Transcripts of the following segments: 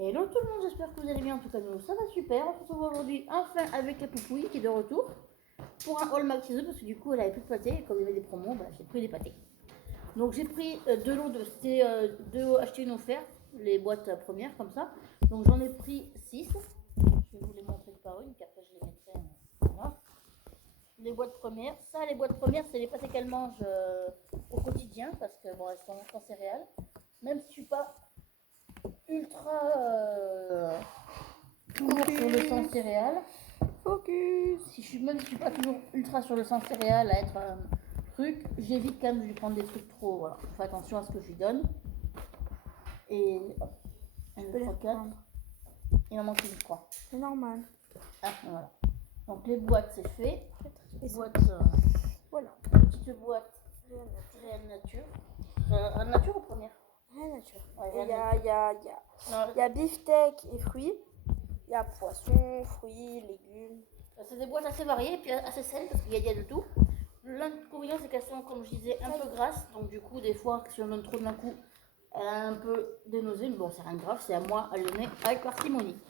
Hello tout le monde, j'espère que vous allez bien. En tout cas, nous, ça va super. On se retrouve aujourd'hui enfin avec la Poupouille qui est de retour pour un haul Maxiso parce que du coup, elle avait plus de pâtés et comme il y avait des promos, bah, j'ai pris des pâtés. Donc, j'ai pris deux lots de. C'était deux achetés une offerte, les boîtes premières comme ça. Donc, j'en ai pris 6. Je vais vous les montrer par une, qu'après je les mettrai. Voilà. Les boîtes premières. Ça, les boîtes premières, c'est les pâtés qu'elle mange au quotidien parce que bon, elles sont sans céréales. Même si je suis pas ultra toujours sur le sang céréal. Focus. Même si je suis pas toujours ultra sur le sang céréal à être un truc, j'évite quand même de lui prendre des trucs trop. Voilà. Je fais attention à ce que je lui donne. Et hop, Je peux les reprendre. il en manque une, je crois. C'est normal. Ah, voilà. Donc les boîtes, c'est fait. Et Boîte, voilà. petite boîte réelle nature. Réelle nature ou première? Rien nature. Ouais, Et Non, il y a beefsteak et fruits. Il y a poisson, fruits, légumes. c'est des boîtes assez variées et puis assez saines parce qu'il y a de tout. L'inconvénient, c'est qu'elles sont, comme je disais, un peu grasses. Donc, du coup, des fois, si on donne trop d'un coup, elle a un peu des nausées. Mais bon, c'est rien de grave, c'est à moi à le donner avec parcimonie.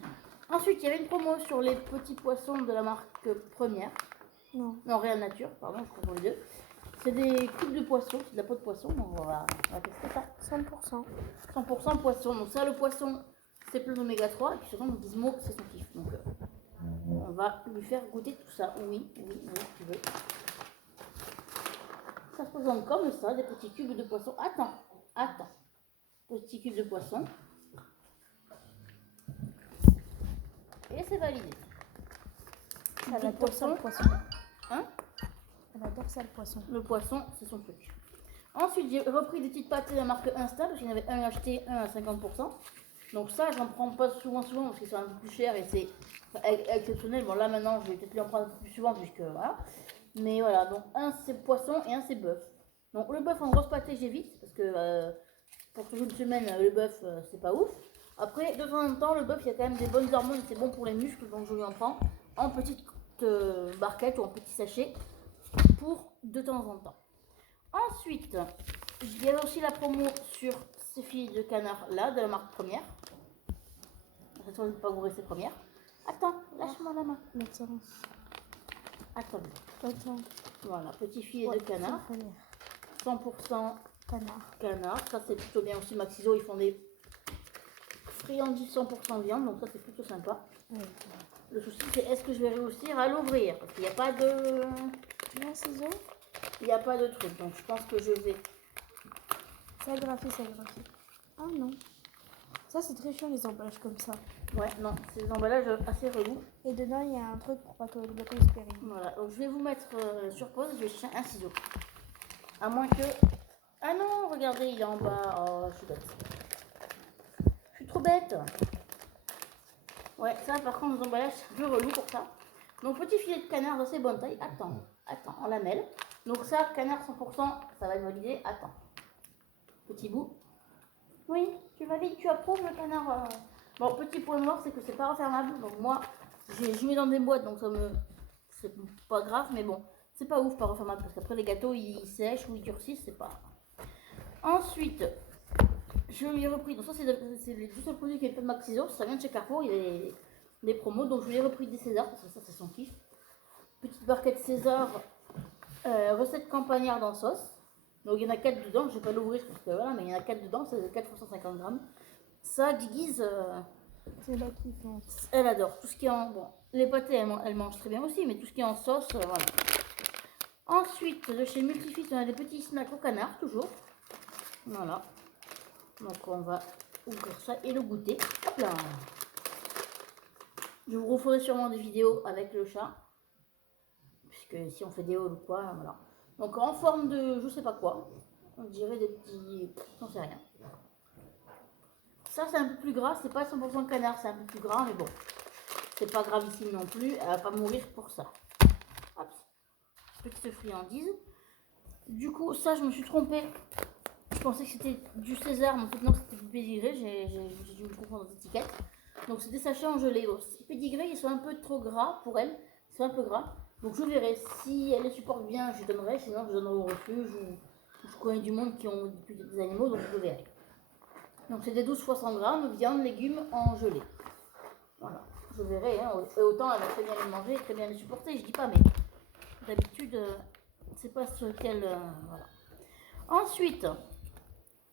Ensuite, il y avait une promo sur les petits poissons de la marque Première. Non, Réelle Nature, pardon, je confonds les deux. C'est des cubes de poisson, c'est de la peau de poisson. Donc, on va tester ça. 100%. 100% poisson. Donc, ça, le poisson, c'est plein d'oméga 3. Et puis, surtout, Gizmo, c'est son kiff. Donc, on va lui faire goûter tout ça. Oui, tu veux. Ça se présente comme ça, des petits cubes de poisson. Attends. Petits cubes de poisson. Et c'est validé. Elle adore ça, le poisson. Hein? Elle adore ça, le poisson. Le poisson, c'est son truc. Ensuite, j'ai repris des petites pâtés de la marque Insta, parce qu'il y en avait un acheté, un à 50%. Donc ça, j'en prends pas souvent, parce qu'ils sont un peu plus chers et c'est exceptionnel. Bon, là, maintenant, je vais peut-être lui en prendre un peu plus souvent, puisque voilà. Mais voilà, donc un c'est poisson et un c'est bœuf. Donc le bœuf en grosse pâtée, j'évite, parce que pour toute une semaine, le bœuf, c'est pas ouf. Après, de temps en temps, le bœuf, il y a quand même des bonnes hormones, c'est bon pour les muscles, donc je lui en prends en petite barquette ou en petit sachet pour de temps en temps. Ensuite, il y avait aussi la promo sur ces filles de canard là, de la marque Première. Attention de ne pas ouvrir ses premières. Attends, lâche-moi la main. Attends. Voilà, petit filet de canard. 100% canard. Ça, c'est plutôt bien aussi. Maxiso, ils font des friandises 100% viande, donc ça, c'est plutôt sympa. Le souci, c'est est-ce que je vais réussir à l'ouvrir? Parce qu'il n'y a pas de... Il n'y a pas de truc, donc je pense que je vais... C'est agrafé. Ah non. Ça, c'est très chiant, les emballages comme ça. Ouais, non, c'est des emballages assez relous. Et dedans, il y a un truc pour pas que le bateau se pérille. Voilà, donc je vais vous mettre sur pause, je vais chercher un ciseau. À moins que... Ah non, regardez, il est en bas. Oh, je suis bête. Je suis trop bête. Ouais, ça, par contre, les emballages, c'est un peu relou pour ça. Donc, petit filet de canard d'assez bonne taille. Attends, en lamelle. Donc ça, canard 100%, ça va être validé. Attends. Petit bout. Oui, tu valides, tu approuves le canard. Bon, petit point noir, c'est que c'est pas refermable. Donc moi, je mets dans des boîtes, donc ça me... C'est pas grave, mais bon, c'est pas ouf, pas refermable. Parce qu'après, les gâteaux, ils sèchent ou ils durcissent, c'est pas... Ensuite, je lui ai repris... Donc ça, c'est les deux seuls produits qui n'avaient pas de Maxiso. Ça vient de chez Carrefour, il y a des promos. Donc je lui ai repris des César, parce que ça, c'est son kiff. Petite barquette César, recette campagnarde en sauce. Donc il y en a 4 dedans, je vais pas l'ouvrir parce que voilà, mais il y en a 4 dedans, c'est 4 fois 150 grammes. Ça, Guiguise, c'est là qu'il fait. Elle adore. Tout ce qui est en... Bon, les pâtés, elle mange très bien aussi, mais tout ce qui est en sauce, voilà. Ensuite, de chez Multifit, on a des petits snacks au canard, toujours. Voilà. Donc on va ouvrir ça et le goûter. Hop là. Je vous referai sûrement des vidéos avec le chat. Puisque si on fait des hauls ou quoi, voilà. Donc en forme de je sais pas quoi. On dirait des petits... J'en sais rien. Ça c'est un peu plus gras, c'est pas 100% canard, c'est un peu plus gras, mais bon. C'est pas gravissime non plus, elle va pas mourir pour ça. Hop. Petite friandise. Du coup, ça je me suis trompée. Je pensais que c'était du César, mais en fait non, c'était du pédigré, j'ai dû me confondre dans l'étiquette. Donc c'est des sachets en gelée. Pédigré, ils sont un peu trop gras pour elle, c'est un peu gras. Donc je verrai, si elle les supporte bien, je donnerai, sinon je donnerai au refuge ou je connais du monde qui ont des animaux, donc je verrai. Donc c'est des 12 fois 100 grammes, viande, légumes en gelée. Voilà, je verrai, hein. Et autant elle va très bien les manger, très bien les supporter, je dis pas, mais d'habitude, c'est pas sur lequel... voilà. Ensuite,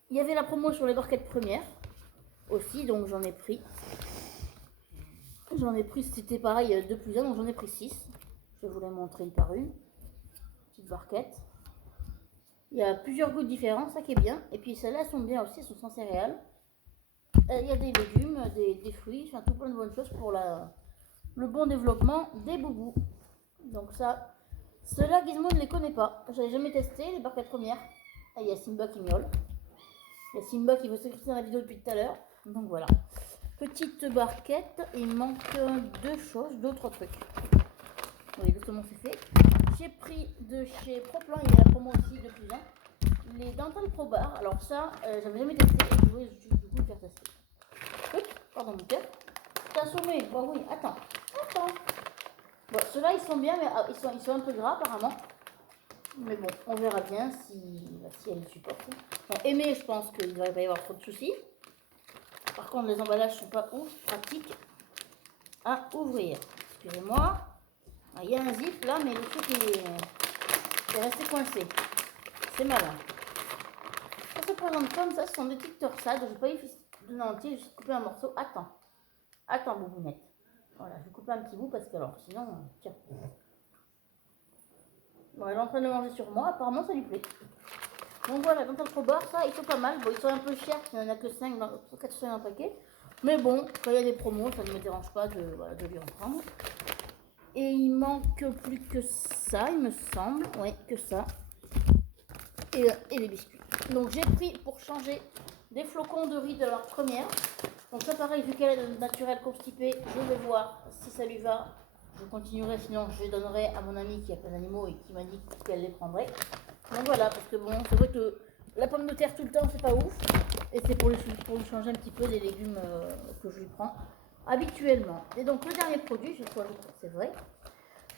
il y avait la promo sur les barquettes premières aussi, donc j'en ai pris. C'était pareil, 2 plus 1, donc j'en ai pris 6. Je vais vous les montrer une par une. Petite barquette. Il y a plusieurs goûts différents, ça qui est bien. Et puis celles-là sont bien aussi, elles sont sans céréales. Il y a des légumes, des fruits, enfin tout plein de bonnes choses pour le bon développement des boubous. Donc ça, ceux-là, Gizmo ne les connaît pas. J'avais jamais testé les barquettes premières. Ah, il y a Simba qui miaule. Il y a Simba qui veut s'écrire dans la vidéo depuis tout à l'heure. Donc voilà. Petite barquette, il manque 2 choses, d'autres trucs. Oui, justement c'est fait. J'ai pris de chez Proplan, il y a la promo aussi de plus 1. Les Dental Pro Bar. Alors ça, j'avais jamais testé et je voulais du coup le faire tester. Oups, pardon mon cœur. T'as assommé. Bon oui, attends. Bon, ceux-là ils sont bien, mais ils sont un peu gras apparemment. Mais bon, on verra bien si elle les supporte. Bon, aimer, je pense qu'il ne devrait pas y avoir trop de soucis. Par contre, les emballages sont pas ouf, pratiques à ouvrir. Excusez-moi. Il y a un zip là, mais le truc est resté coincé. C'est malin. Ça se présente comme ça, ce sont des petites torsades. Je ne vais pas y donner entier, je vais juste couper un morceau. Attends, boubounette. Voilà, je vais couper un petit bout parce que alors, sinon, tiens. Bon, elle est en train de le manger sur moi, apparemment ça lui plaît. Donc voilà, dans le bar, ça, ils sont pas mal. Bon, ils sont un peu chers, il n'y en a que 5 dans 4 dans un paquet. Mais bon, quand il y a des promos, ça ne me dérange pas de lui en prendre. Et il manque plus que ça, il me semble. Oui, que ça. Et les biscuits. Donc j'ai pris pour changer des flocons de riz de leur première. Donc ça pareil, vu qu'elle est naturelle constipée, je vais voir si ça lui va. Je continuerai, sinon je les donnerai à mon amie qui a plein d'animaux et qui m'a dit qu'elle les prendrait. Donc voilà, parce que bon, c'est vrai que la pomme de terre tout le temps, c'est pas ouf. Et c'est pour lui changer un petit peu des légumes que je lui prends habituellement. Et donc le dernier produit, je crois, c'est vrai.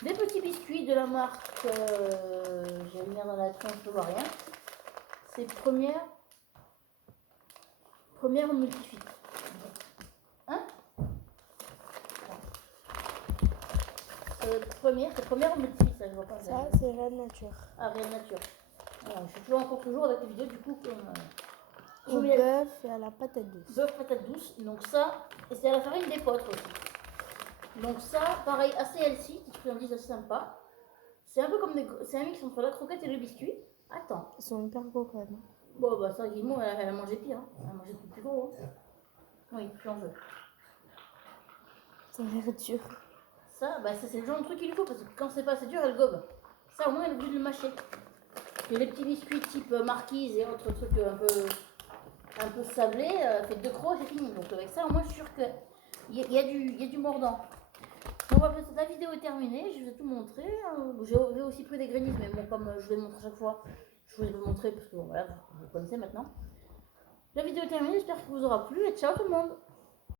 Des petits biscuits de la marque, j'ai mis dans la tronche, je vois rien. C'est première multifit. Hein? C'est première multifit, ça je vois pas. Ça, c'est Real Nature. Ah, Real Nature. Alors, je suis encore avec les vidéos du coup. Au bœuf et à la patate douce. Bœuf, patate douce. Donc ça, et c'est à la farine d'épeautre aussi. Donc ça, pareil, assez healthy, si je peux en dire, assez sympa. C'est un peu comme c'est un mix entre la croquette et le biscuit. Attends. Ils sont hyper gros quand même. Bon, bah ça, Guillemot, elle a mangé pire. Hein. Elle a mangé plus gros. Hein. Oui, plus en jeu. Ça a l'air dur. Ça, bah ça c'est le genre de truc qu'il faut, parce que quand c'est pas assez dur, elle gobe. Ça, au moins, elle est obligée de le mâcher. Et les petits biscuits type marquise et autres trucs un peu sablés, faites de crocs, c'est fini. Donc avec ça, au moins, je suis sûre qu'il y a du mordant. Donc voilà, la vidéo est terminée, je vous ai tout montré. J'ai aussi pris des grénisses, mais bon, comme je vous les montre à chaque fois, je voulais vous montrer parce que bon, voilà, vous connaissez maintenant. La vidéo est terminée, j'espère que vous aura plu et ciao tout le monde.